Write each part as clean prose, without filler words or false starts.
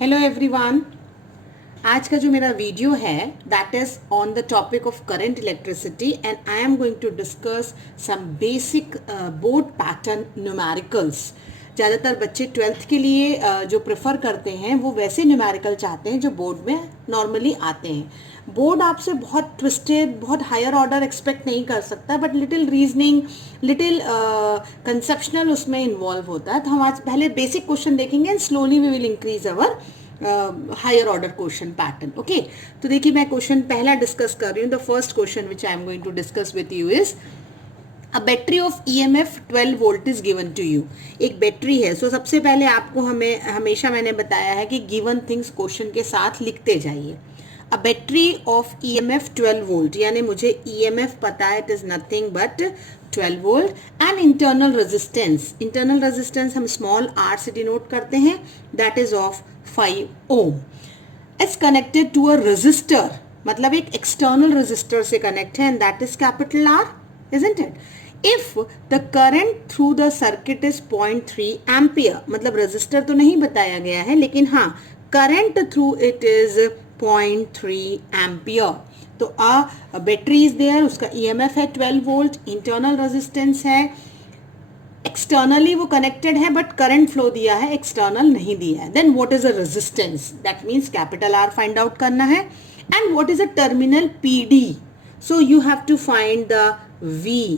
Hello everyone. आज का जो मेरा वीडियो है that is on the topic of current electricity and I am going to discuss some basic board pattern numericals. ज़्यादातर बच्चे 12th के लिए जो प्रेफर करते हैं वो वैसे न्यूमेरिकल चाहते हैं जो बोर्ड में नॉर्मली आते हैं। बोर्ड आपसे बहुत ट्विस्टेड, बहुत हायर ऑर्डर एक्सपेक्ट नहीं कर सकता, but little reasoning, little conceptual उसमें इन्वॉल्व होता है। तो हम आज पहले बेसिक क्वेश्चन देखेंगे and slowly we will increase our higher order question pattern. Okay, तो देखिए मैं क्वेश्चन पहला डिस्कस कर रही हूँ। The first question which I am going to discuss with you is a battery of EMF 12 volt is given to you. एक battery है। So सबसे पहले आपको हमेशा मैंने बताया है कि गिवन थिंग्स क्वेश्चन के साथ लिखते जाइए। A battery of EMF 12 volt, यानी मुझे EMF पता है, it is nothing but 12 volt and internal resistance. Internal resistance हम स्मॉल r से डिनोट करते हैं, that is of 5 ohm. It's connected to a resistor, मतलब एक एक्सटर्नल रजिस्टर से कनेक्ट है and that is capital R, isn't it? If the current through the circuit is 0.3 ampere, मतलब resistor तो नहीं बताया गया है लेकिन हाँ current through it is 0.3 ampere. तो अ बैटरी इज देयर, उसका EMF है 12 वोल्ट, इंटरनल रेजिस्टेंस है, एक्सटर्नली वो कनेक्टेड है बट करंट फ्लो दिया है, एक्सटर्नल नहीं दिया है। Then what is a resistance, that means capital R find out करना है। And what is a terminal PD, so you have to find the V।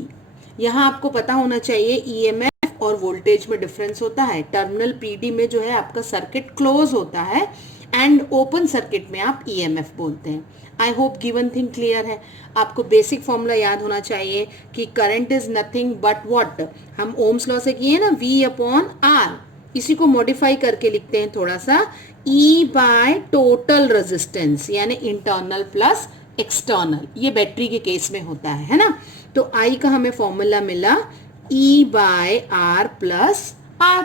यहाँ आपको पता होना चाहिए EMF और वोल्टेज में डिफरेंस होता है। टर्मिनल PD में जो है आपका सर्किट क्लोज होता है एंड ओपन सर्किट में आप EMF बोलते हैं। I hope given thing clear है। आपको बेसिक फॉर्मूला याद होना चाहिए कि current is nothing but what, हम ओम्स लॉ से किए ना, V अपॉन R। इसी को मॉडिफाई करके लिखते हैं थोड़ा सा, E बाय टोटल रेजिस्टेंस, यानी इंटरनल प्लस एक्सटर्नल। ये बैटरी के केस में होता है ना। तो I का हमें फॉर्मूला मिला E by R plus R,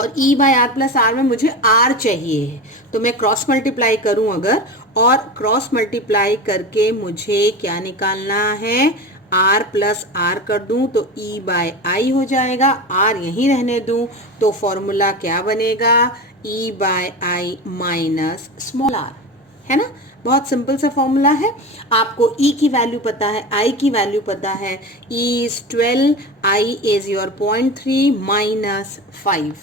और E by R plus R में मुझे R चाहिए है, तो मैं क्रॉस मल्टीप्लाई करूं अगर, और क्रॉस मल्टीप्लाई करके मुझे क्या निकालना है, R प्लस R कर दूं तो E बाय I हो जाएगा। R यहीं रहने दूं तो फॉर्मूला क्या बनेगा, E by I minus small r, है ना। बहुत सिंपल सा फॉर्मूला है। आपको E की वैल्यू पता है, I की वैल्यू पता है। E is 12, I is your 0.3 minus 5।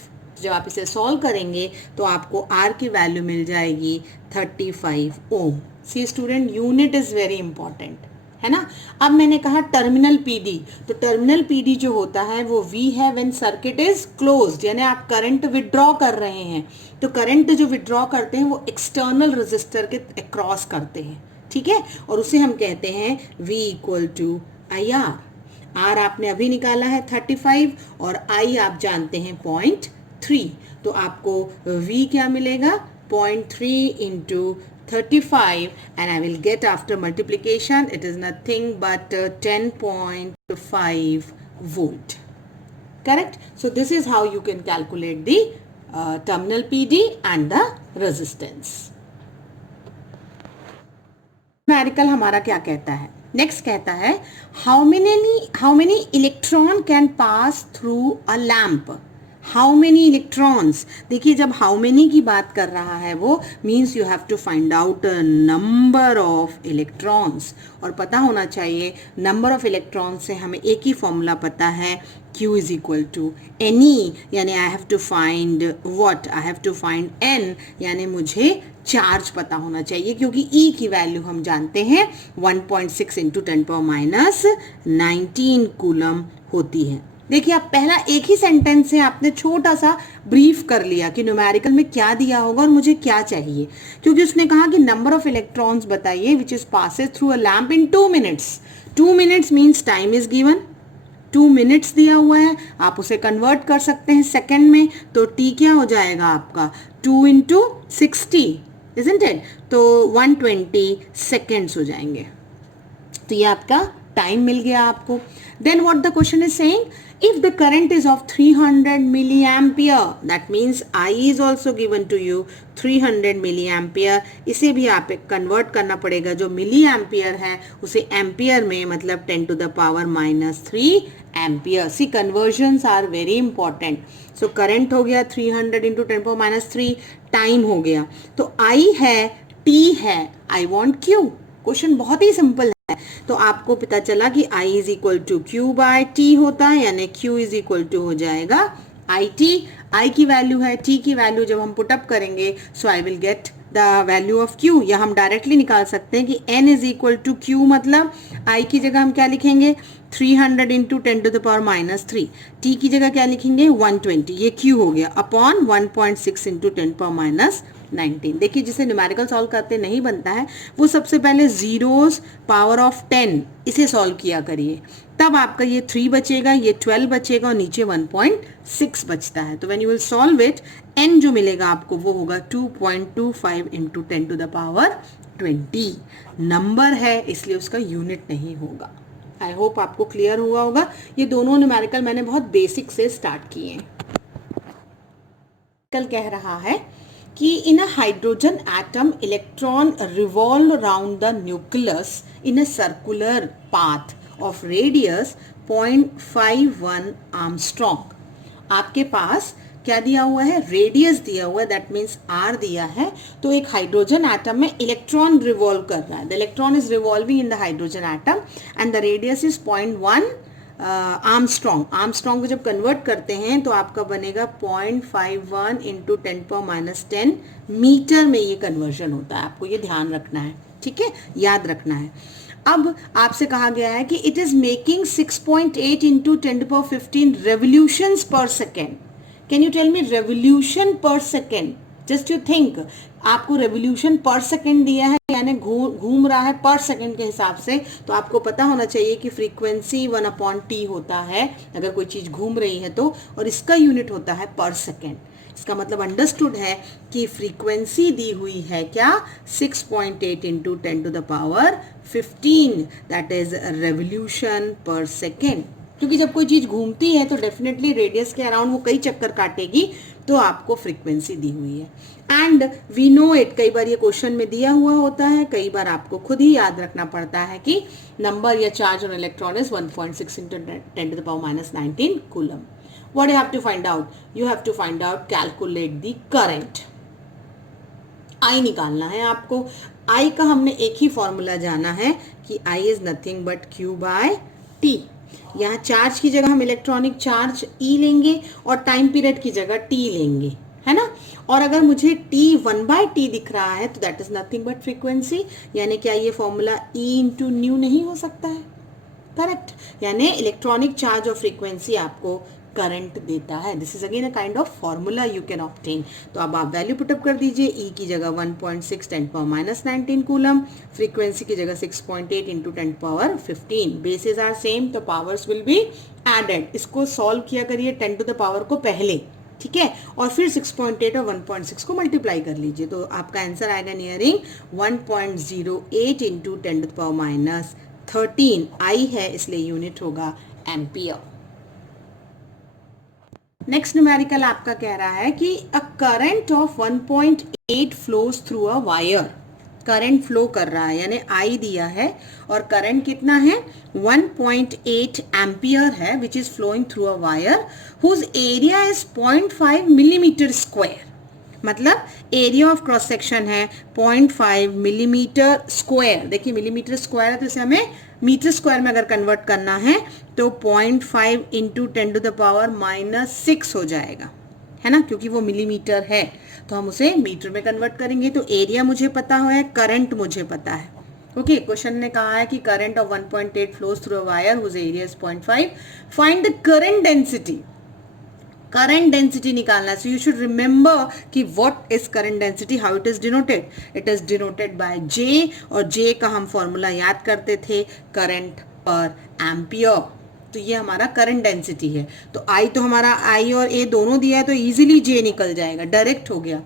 जब आप इसे सॉल्व करेंगे तो आपको R की वैल्यू मिल जाएगी 35 ohm. See student, unit is very important, है ना। अब मैंने कहा टर्मिनल PD, तो टर्मिनल PD जो होता है वो V है व्हेन सर्किट इज क्लोज्ड, यानी आप करंट विड्रॉ कर रहे हैं। तो करंट जो विड्रॉ करते हैं वो एक्सटर्नल रेजिस्टर के अक्रॉस करते हैं, ठीक है, और उसे हम कहते हैं V equal to IR। R आपने अभी निकाला है 35 और I आप जानते हैं 0.3, तो आपको V क्या मिलेगा, 0.3 into 35, and I will get after multiplication it is nothing but 10.5 volt. Correct? So this is how you can calculate the terminal PD and the resistance. Numerical हमारा क्या कहता है, नेक्स्ट कहता है how many electron can pass through a lamp. How many electrons, देखिए जब how many की बात कर रहा है वो means you have to find out number of electrons, और पता होना चाहिए नंबर ऑफ इलेक्ट्रॉन्स से हमें एक ही फॉर्मूला पता है, Q is equal to NE, यानी I have to find what, I have to find N, यानी मुझे चार्ज पता होना चाहिए, क्योंकि E की वैल्यू हम जानते हैं 1.6 इंटू 10⁻19 कूलम होती है। देखिए आप पहला एक ही सेंटेंस से आपने छोटा सा ब्रीफ कर लिया कि न्यूमेरिकल में क्या दिया होगा और मुझे क्या चाहिए, क्योंकि उसने कहा कि नंबर ऑफ इलेक्ट्रॉन्स बताइए which is passes through a lamp in 2 minutes. 2 minutes means time is given, 2 minutes दिया हुआ है, आप उसे कन्वर्ट कर सकते हैं सेकेंड में, तो T क्या हो जाएगा आपका 2 इंटू 60, isn't it? तो 120 सेकेंड्स हो जाएंगे। तो ये आपका टाइम मिल गया आपको. Then what the question is saying, if the current is of 300 milliampere, that means I is also given to you 300 milliampere. इसे भी आप कन्वर्ट करना पड़ेगा, जो मिली एम्पियर है उसे एम्पियर में, मतलब 10 to the power -3 ampere. See conversions are very important. So current हो गया 300 into 10 power -3, टाइम हो गया, तो I है, T है, I want Q. क्वेश्चन बहुत ही सिंपल है. तो आपको पता चला कि I is equal to Q by T होता है, यानी Q इज इक्वल टू हो जाएगा IT. I की वैल्यू है, T की वैल्यू जब हम पुटअप करेंगे, so I will get the value of Q. या हम डायरेक्टली निकाल सकते हैं कि N is equal to Q, मतलब I की जगह हम क्या लिखेंगे, 300 into 10 to the power -3. T की जगह क्या लिखेंगे, 120. ये Q हो गया अपॉन 1.6 इंटू 10 power -19. देखिए, जिसे न्यूमेरिकल सॉल्व करते नहीं बनता है, वो सबसे पहले जीरोस पावर ऑफ 10 इसे सॉल्व किया करिए, तब आपका ये 3 बचेगा, ये 12 बचेगा और नीचे 1.6 बचता है. तो when you will solve it, n जो मिलेगा आपको वो होगा 2.25 into 10 to the power 20. Number है इसलिए उसका यूनिट नहीं होगा. आई होप आपको क्लियर हुआ होगा. ये दोनों न्यूमेरिकल मैंने बहुत बेसिक से स्टार्ट किए हैं. कल कह रहा है कि in a hydrogen atom, electron revolve around the nucleus in a circular path of radius 0.51 Armstrong. आपके पास क्या दिया हुआ है, रेडियस दिया हुआ है, दैट मीन्स आर दिया है. तो एक हाइड्रोजन एटम में इलेक्ट्रॉन रिवॉल्व कर रहा है, the electron is revolving in the hydrogen atom and the radius is 0.1 Armstrong. Armstrong को जब कन्वर्ट करते हैं तो आपका बनेगा 0.51 इंटू 10 power -10 मीटर में ये कन्वर्जन होता है. आपको ये ध्यान रखना है, ठीक है, याद रखना है. अब आपसे कहा गया है कि it is making 6.8 into 10 power 15 revolutions per second. Can you tell me revolution per second? Just you think, आपको रेवोल्यूशन पर सेकेंड दिया है, यानी घूम रहा है पर सेकेंड के हिसाब से, तो आपको पता होना चाहिए कि फ्रीक्वेंसी 1/t होता है अगर कोई चीज़ घूम रही है तो, और इसका यूनिट होता है पर सेकेंड. इसका मतलब अंडरस्टूड है कि फ्रीक्वेंसी दी हुई है क्या, 6.8 into 10 to the power 15, that is revolution per second. क्योंकि जब कोई चीज़ घूमती है तो डेफिनेटली रेडियस के अराउंड वो कई चक्कर काटेगी, तो आपको फ्रीक्वेंसी दी हुई है. एंड वी नो इट, कई बार ये क्वेश्चन में दिया हुआ होता है, कई बार आपको खुद ही याद रखना पड़ता है कि नंबर या charge on electron is 1.6 into 10 to the power -19 coulomb. What you have to find out? You have to find out, calculate the current. I निकालना है आपको. I का हमने एक ही फॉर्मूला जाना है कि I is nothing but Q by T. यहाँ चार्ज की जगह हम इलेक्ट्रॉनिक चार्ज E लेंगे और टाइम पीरियड की जगह T लेंगे, है ना. और अगर मुझे T 1/t दिख रहा है तो that is nothing but frequency, यानी क्या ये फॉर्मूला E इंटू न्यू नहीं हो सकता है? करेक्ट. यानी इलेक्ट्रॉनिक चार्ज और फ्रीक्वेंसी आपको करंट देता है. This is again a kind of formula you can obtain. तो अब आप वैल्यू पुटअप कर दीजिए. E की जगह 1.6 10 power -19 कूलम, फ्रीक्वेंसी की जगह 6.8 into 10 power 15. Basis are same, so powers will be added. इसको सॉल्व किया करिए 10 to the power को पहले, ठीक है, और फिर 6.8 और 1.6 को मल्टीप्लाई कर लीजिए, तो आपका आंसर आएगा nearing 1.08 into 10 to the power -13. I है इसलिए यूनिट होगा एम्पियर. नेक्स्ट न्यूमेरिकल आपका कह रहा है कि a current of 1.8 flows through a wire. Current flow कर रहा है, यानी I दिया है और करंट कितना है, 1.8 एम्पियर है, which is flowing through a wire whose area is 0.5 millimetre square. मतलब एरिया ऑफ क्रॉस सेक्शन है 0.5 मिलीमीटर स्क्वायर. देखिए मिलीमीटर स्क्वायर है तो इसे हमें मीटर स्क्वायर में अगर कन्वर्ट करना है तो 0.5 इंटू 10 to the power -6 हो जाएगा, है ना, क्योंकि वो मिलीमीटर है तो हम उसे मीटर में कन्वर्ट करेंगे. तो एरिया मुझे पता है, करंट मुझे पता है. ओके, क्वेश्चन ने कहा है कि current of 1.8 flows through a wire whose area is 0.5. Find the current density. Current density निकालना. सो यू शुड रिमेंबर कि what is current density, how it is denoted. It is denoted by J, और J का हम formula याद करते थे, current पर ampere. तो ये हमारा करंट डेंसिटी है. तो I तो हमारा I और A दोनों दिया है तो इजीली J निकल जाएगा, डायरेक्ट हो गया.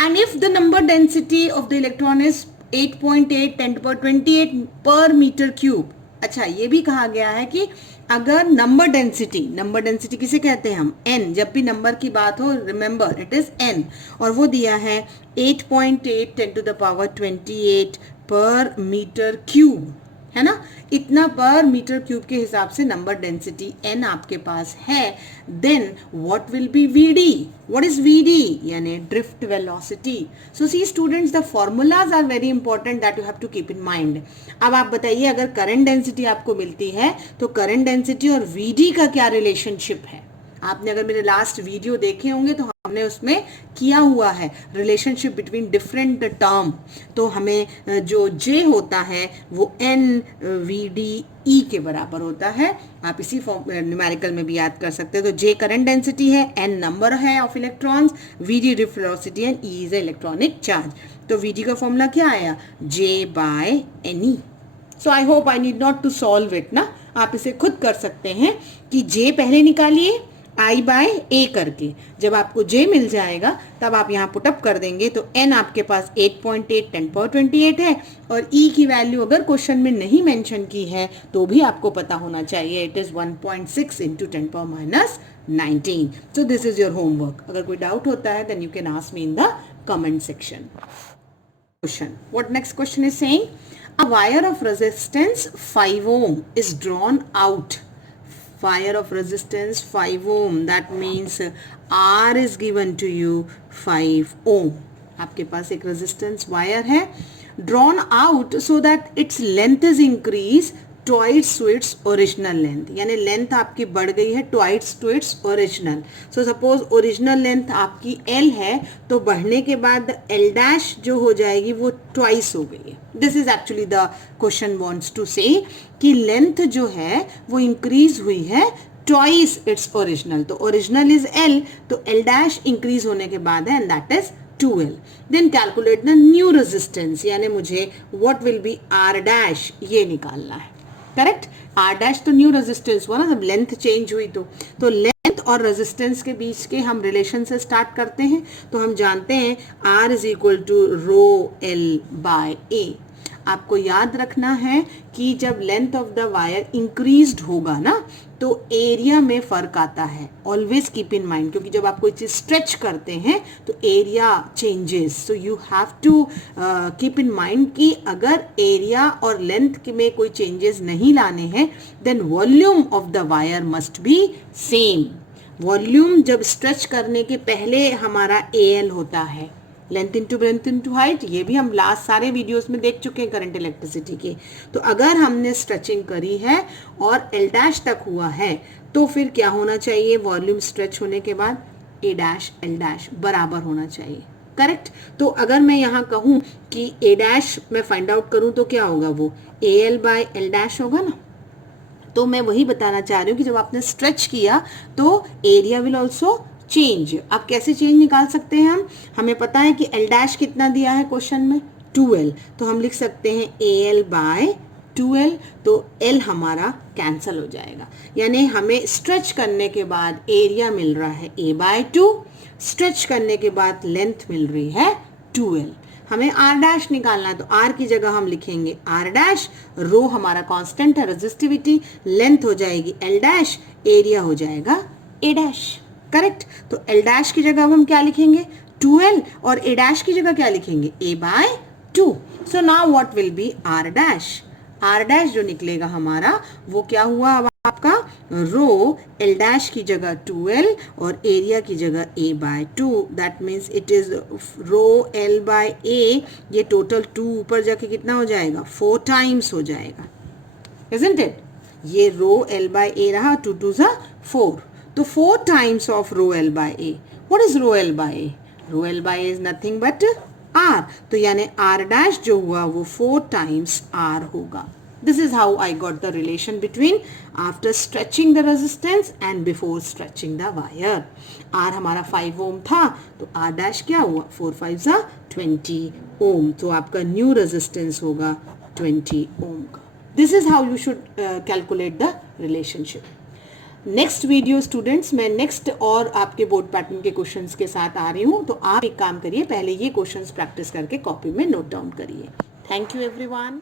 And if the number density of the electron is 8.8 10 to the power 28 पर मीटर क्यूब. अच्छा, ये भी कहा गया है कि अगर नंबर डेंसिटी किसे कहते हैं हम, n, जब भी नंबर की बात हो रिमेंबर इट इज n, और वो दिया है 8.8 10⁻28 पर मीटर क्यूब, है ना, इतना पर मीटर क्यूब के हिसाब से नंबर डेंसिटी n आपके पास है, then what will be vd, what is vd, यानी drift velocity. So see students, the formulas are very important that you have to keep in mind. अब आप बताइए, अगर करंट डेंसिटी आपको मिलती है तो करंट डेंसिटी और vd का क्या रिलेशनशिप है. आपने अगर मेरे लास्ट वीडियो देखे होंगे तो हमने उसमें किया हुआ है रिलेशनशिप बिटवीन डिफरेंट टर्म. तो हमें जो J होता है वो NVDE के बराबर होता है. आप इसी न्यूमेरिकल में भी याद कर सकते हैं. तो J करंट डेंसिटी है, N नंबर है of electrons, VD drift velocity and E is electronic charge. तो VD का फॉर्मूला क्या आया, J/NE. So I hope I need not to solve it ना, आप इसे खुद कर सकते हैं कि J पहले निकालिए I/A करके. जब आपको J मिल जाएगा तब आप यहाँ पुटअप कर देंगे तो N आपके पास 8.8 10⁻28 है, और E की वैल्यू अगर क्वेश्चन में नहीं मेंशन की है तो भी आपको पता होना चाहिए, it is 1.6 into 10⁻19. So this is your homework. अगर कोई डाउट होता है then you can ask me in the comment section. Question. What next question is saying? A wire of resistance 5 ohm is drawn out. Wire of resistance 5 ohm. That means R is given to you 5 ohm. आपके पास एक resistance wire है, drawn out so that its length is increased twice to its original length. यानी length आपकी बढ़ गई है twice to its original. So suppose original length आपकी L है तो बढ़ने के बाद L dash जो हो जाएगी वो twice हो गई है. This is actually the question wants to say कि लेंथ जो है वो increase हुई है twice its original. तो original is L, तो L dash increase होने के बाद है and that is 2L. Then calculate the new resistance. यानी मुझे what will be R dash ये निकालना है. करेक्ट, R डैश तो न्यू रेजिस्टेंस हुआ ना, जब लेंथ चेंज हुई तो लेंथ और रेजिस्टेंस के बीच के हम रिलेशन से स्टार्ट करते हैं. तो हम जानते हैं R is equal to ρL/A. आपको याद रखना है कि जब length of the wire increased होगा ना तो एरिया में फर्क आता है. ऑलवेज कीप इन माइंड, क्योंकि जब आप कोई चीज स्ट्रेच करते हैं तो area changes. So you have to keep in mind कि अगर एरिया और लेंथ में कोई चेंजेस नहीं लाने हैं then volume of the wire must be same. Volume जब स्ट्रेच करने के पहले हमारा AL होता है, लेंथ इंटू हाइट. ये भी हम लास्ट सारे वीडियोस में देख चुके हैं करंट इलेक्ट्रिसिटी के. तो अगर हमने स्ट्रेचिंग करी है और L डैश तक हुआ है तो फिर क्या होना चाहिए, वॉल्यूम स्ट्रेच होने के बाद A डैश L डैश बराबर होना चाहिए. करेक्ट. तो अगर मैं यहाँ कहूँ कि A डैश मैं फाइंड आउट करूँ तो क्या होगा, वो AL/L डैश होगा ना. तो मैं वही बताना चाह रही हूँ कि जब आपने स्ट्रेच किया तो एरिया विल ऑल्सो चेंज. आप कैसे चेंज निकाल सकते हैं, हमें पता है कि L डैश कितना दिया है क्वेश्चन में 2L, तो हम लिख सकते हैं AL/2L. तो L हमारा कैंसल हो जाएगा, यानी हमें स्ट्रेच करने के बाद एरिया मिल रहा है A/2, स्ट्रेच करने के बाद लेंथ मिल रही है 2L. हमें R डैश निकालना है तो R की जगह हम लिखेंगे R डैश, रो हमारा कांस्टेंट है रेजिस्टिविटी, लेंथ हो जाएगी L डैश, एरिया हो जाएगा A डैश. करेक्ट. तो L डैश की जगह हम क्या लिखेंगे 2L, और A डैश की जगह क्या लिखेंगे A/2. So now what will B R dash. R dash जो निकलेगा हमारा वो क्या हुआ, अब आपका रो L डैश की जगह 2L और एरिया की जगह A/2. That means it is rho L/A. ये टोटल 2 ऊपर जाके कितना हो जाएगा, 4 टाइम्स हो जाएगा, isn't it? ये रो L/A रहा, 2 2 4. तो 4 times of rho L/A. What is rho L/A? Rho L/A is nothing but R. तो यानी R dash जो हुआ वो 4 times R होगा. This is how I got the relation between after stretching the resistance and before stretching the wire. R हमारा 5 ohm था तो R dash क्या हुआ, 4 5 20 ohm. तो आपका new resistance होगा 20 ohm का. This is how you should calculate the relationship. Next video students, मैं नेक्स्ट और आपके बोर्ड पैटर्न के क्वेश्चंस के साथ आ रही हूँ. तो आप एक काम करिए, पहले ये क्वेश्चंस प्रैक्टिस करके कॉपी में नोट डाउन करिए. Thank you everyone.